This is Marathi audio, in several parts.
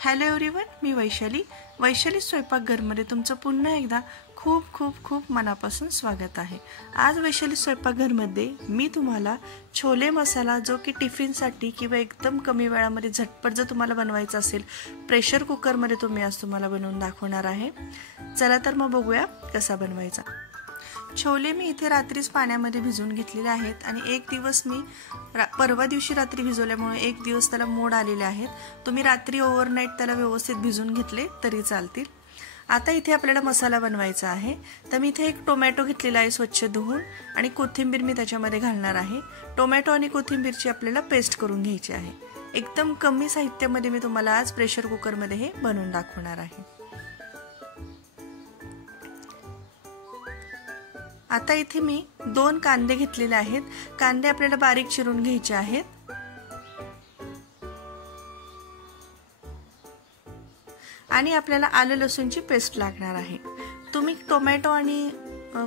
हॅलो एव्हरीवन, मी वैशाली स्वयंपाकघरमध्ये तुमचं पुन्हा एकदा खूप खूप खूप मनापासून स्वागत आहे। आज वैशाली स्वयंपाकघरमध्ये मी तुम्हाला छोले मसाला जो की टिफिनसाठी किंवा एकदम कमी वेळामध्ये झटपट जर तुम्हाला बनवायचा असेल प्रेशर कुकरमध्ये तुम्ही आज तुम्हाला बनवून दाखवणार आहे। चला तर मग बघूया कसा बनवायचा। छोले मी इथे रात्रीच पाण्यामध्ये भिजवून घेतलेले आहेत आणि एक दिवस मी परवा दिवशी रात्री भिजवल्यामुळे एक दिवस त्याला मोड आलेले आहेत। तुम्ही रात्री ओव्हरनाईट त्याला व्यवस्थित भिजवून घेतले तरी चालतील। आता इथे आपल्याला मसाला बनवायचा आहे, तर मी इथे एक टोमॅटो घेतलेला आहे स्वच्छ धुवून आणि कोथिंबीर मी त्याच्यामध्ये घालणार आहे। टोमॅटो आणि कोथिंबीरची आपल्याला पेस्ट करून घ्यायची आहे। एकदम कमी साहित्यामध्ये मी तुम्हाला आज प्रेशर कुकरमध्ये हे बनवून दाखवणार आहे। आता इथे मी 2 कांदे घेतलेले आहेत। कांदे आपल्याला बारीक चिरून घ्यायचे आहेत आणि आपल्याला आलं लसूणची पेस्ट लागणार आहे। तुम्ही टोमॅटो आणि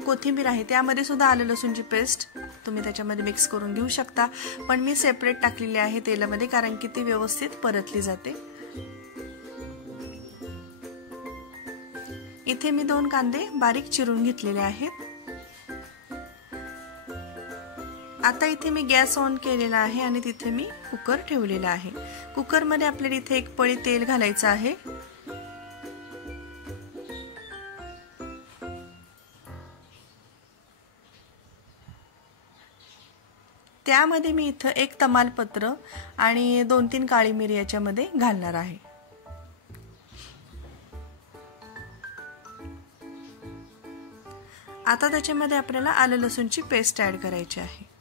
कोथिंबीर आहे त्यामध्ये सुद्धा आलं लसूणची पेस्ट तुम्ही त्याच्यामध्ये मिक्स करून घेऊ शकता, पण मी सेपरेट टाकलेली आहे तेलामध्ये कारण की ती व्यवस्थित परतली जाते। इथे मी 2 कांदे बारीक चिरून घेतलेले आहेत। आता इथे मी गॅस ऑन केलेला आहे आणि तिथे मी कुकर ठेवलेला आहे। कुकर मध्ये आपल्याला इथे एक पळी तेल घालायचं आहे। त्यामध्ये मी इथे एक तमालपत्र आणि 2-3 काळी मिरी याच्यामध्ये घालणार आहे। आता त्याच्यामध्ये आपल्याला आलं लसूणची पेस्ट ऍड करायची आहे।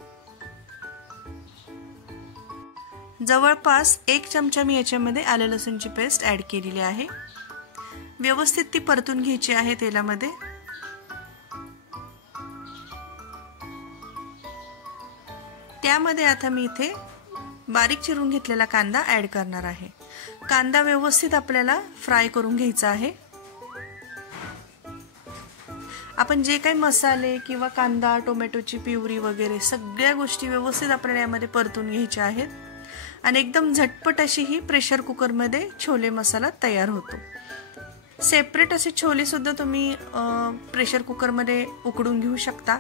जवळपास 1 चमचा मी याच्यामध्ये आलं लसूणची पेस्ट ऍड केलेली आहे। व्यवस्थित ती परतून घ्यायची आहे तेलामध्ये। त्यामध्ये आता मी इथे बारीक चिरून घेतलेला कांदा ऍड करणार आहे। कांदा व्यवस्थित आपल्याला फ्राय करून घ्यायचा आहे। आपण जे काही मसाले किंवा कांदा टोमॅटोची प्युरी वगैरे सगळ्या गोष्टी व्यवस्थित आपल्याला यामध्ये परतून घ्यायच्या आहेत आणि एकदम झटपट अशी ही प्रेशर कुकर मध्ये छोले मसाला तयार होतो। सेपरेट असे छोले सुद्धा तुम्ही प्रेशर कुकर मध्ये उकडून घेऊ शकता,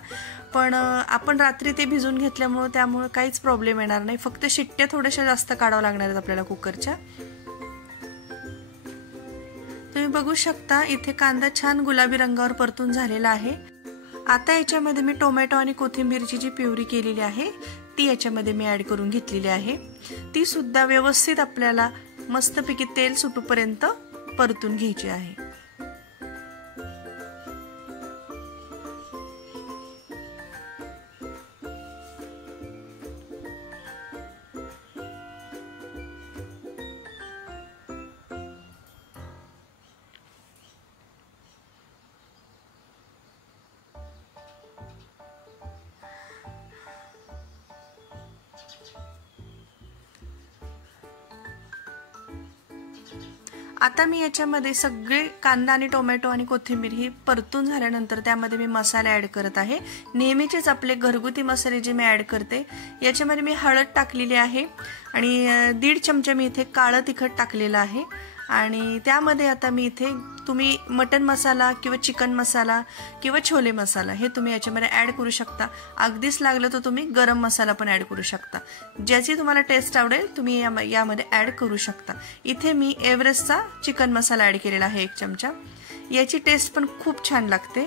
पण आपण रात्री ते भिजून घेतल्यामुळे त्यामुळे काहीच प्रॉब्लेम येणार नाही। फक्त शिट्ट्या थोड्याशा जास्त काढाव्या लागणार आहेत आपल्याला कुकरच्या। तुम्ही बघू शकता इथे कांदा छान गुलाबी रंगावर परतून झालेला आहे। आता याच्यामध्ये मी टोमॅटो आणि कोथिंबीरची जी प्युरी केलेली आहे ती याच्यामध्ये मी ऍड करून घेतलेली आहे। ती सुद्धा व्यवस्थित आपल्याला मस्तपैकी तेल सुटूपर्यंत परतून घ्यायची आहे। आता मी याच्यामध्ये सगळे कांदा आणि टोमॅटो आणि कोथिंबीर ही परतून झाल्यानंतर त्यामध्ये मी मसाले ऍड करत आहे। नेहमीचेच आपले घरगुती मसाले जे मी ऍड करते, याच्यामध्ये मी हळद टाकलेली आहे आणि 1.5 चमचा मी इथे काळं तिखट टाकलेलं आहे आणि त्यामध्ये आता मी इथे तुम्ही मटन मसाला किंवा चिकन मसाला किंवा छोले मसाला हे तुम्ही याच्यामध्ये ऍड करू शकता। अगदीच लागलं तर तुम्ही गरम मसाला पण ऍड करू शकता। ज्याची तुम्हाला टेस्ट आवडेल तुम्ही यामध्ये ऍड करू शकता। इथे मी एव्हरेस्टचा चिकन मसाला ऍड केलेला आहे 1 चमचा। याची टेस्ट पण खूप छान लागते।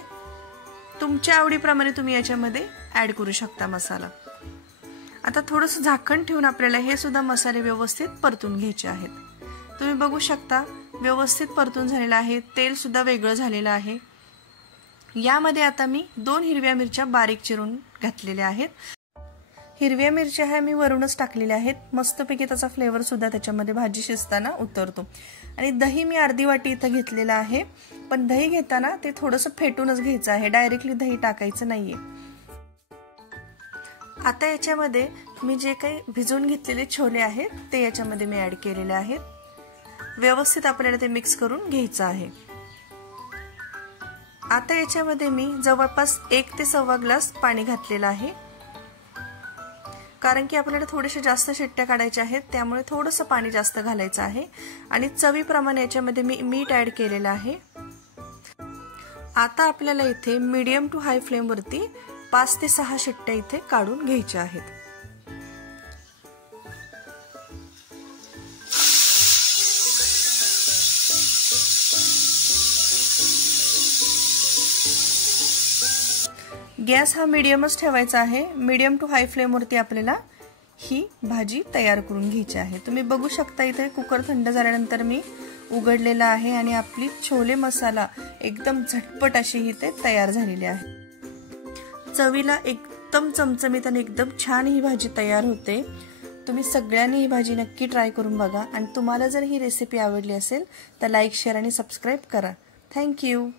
तुमच्या आवडीप्रमाणे तुम्ही याच्यामध्ये ऍड करू शकता मसाला। आता थोडंसं झाकण ठेवून आपल्याला हे सुद्धा मसाले व्यवस्थित परतून घ्यायचे आहेत। तुम्ही बघू शकता व्यवस्थित परतून झालेला आहे, तेल सुद्धा वेगळं झालेलं आहे। यामध्ये आता मी 2 हिरव्या मिरच्या बारीक चिरून घातलेल्या आहेत। हिरव्या मिरच्या ह्या मी वरूनच टाकलेल्या आहेत। मस्तपैकी त्याचा फ्लेवर सुद्धा त्याच्यामध्ये भाजी शिजताना उतरतो। आणि दही मी अर्धी वाटी इथं घेतलेलं आहे, पण दही घेताना ते थोडंसं फेटूनच घ्यायचं आहे, डायरेक्टली दही टाकायचं नाहीये। आता याच्यामध्ये मी जे काही भिजवून घेतलेले छोले आहेत ते याच्यामध्ये मी ऍड केलेले आहेत। व्यवस्थित आपल्याला ते मिक्स करून घ्यायचं आहे। आता याच्यामध्ये मी जवळपास 1 ते 1.25 ग्लास पाणी घातलेलं आहे। कारण की आपल्याला थोडेसे जास्त शिट्ट्या काढायच्या आहेत, त्यामुळे थोडंसं पाणी जास्त घालायचं आहे आणि चवीप्रमाणे याच्यामध्ये मी मीठ ऍड केलेलं आहे। आता आपल्याला इथे मीडियम टू हाय फ्लेम वरती 5 ते 6 शिट्ट्या इथे काढून घ्यायच्या आहेत। गॅस हा मीडियमच ठेवायचा आहे। मीडियम टू हाय फ्लेम वरती आपल्याला ही भाजी तयार करून घ्यायची आहे। तुम्ही बघू शकता इथे कुकर थंड झाल्यानंतर मी उघडलेला आहे आणि आपली छोले मसाला एकदम झटपट अशी इथे तयार झालेली आहे। चवीला एकदम चमचमीत आणि एकदम छान ही भाजी तयार होते। तुम्ही सगळ्यांनी ही भाजी नक्की ट्राय करून बघा आणि तुम्हाला जर ही रेसिपी आवडली असेल तर लाईक, शेअर आणि सबस्क्राइब करा। Thank you.